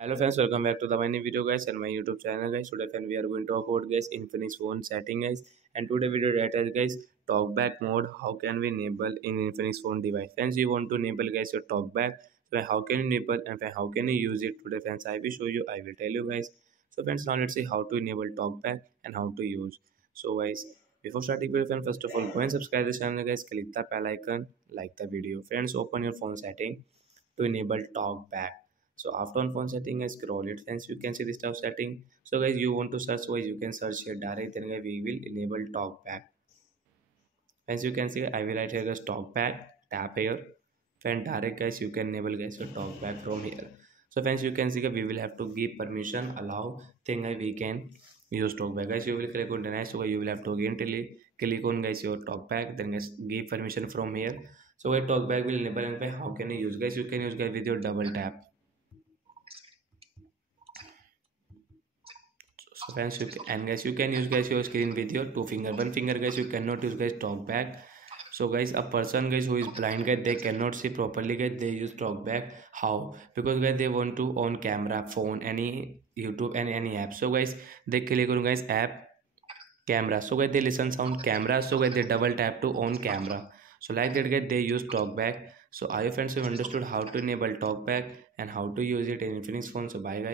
Hello friends, welcome back to the my new video guys and my YouTube channel guys. Today friend we are going to talk about guys Infinix phone setting guys, and today video title guys talkback mode. How can we enable in Infinix phone device? Friends, you want to enable guys your talkback. So how can you enable and how can you use it today friends? I will show you. I will tell you guys. So friends, now let's see how to enable talkback and how to use. So guys, before starting video friends, first of all go and subscribe this channel guys. Click the bell icon, like the video. Friends, open your phone setting to enable talkback. So after on phone setting, I scroll it, hence you can see this type of setting. So guys, you want to search, so guys you can search here direct, then guys we will enable talkback. As you can see, I will write here guys talkback, tap here, and direct guys you can enable guys your talkback from here. So friends, you can see that we will have to give permission, allow thing we can use talkback. Guys, you will click on deny, so you will have to again click on guys your talkback, then guys give permission from here. So guys talkback will enable, and how can you use guys? You can use guys with your double tap. So friends, and guys you can use guys your screen with your two finger. One finger guys you cannot use guys talkback. So guys, a person guys who is blind guys, they cannot see properly guys, they use talkback. How? Because guys they want to on camera, phone, any YouTube and any app. So guys they click on guys app, camera. So guys they listen sound camera. So guys they double tap to on camera. So like that guys they use talkback. So I friends have understood how to enable talkback and how to use it in Infinix phone. So bye guys.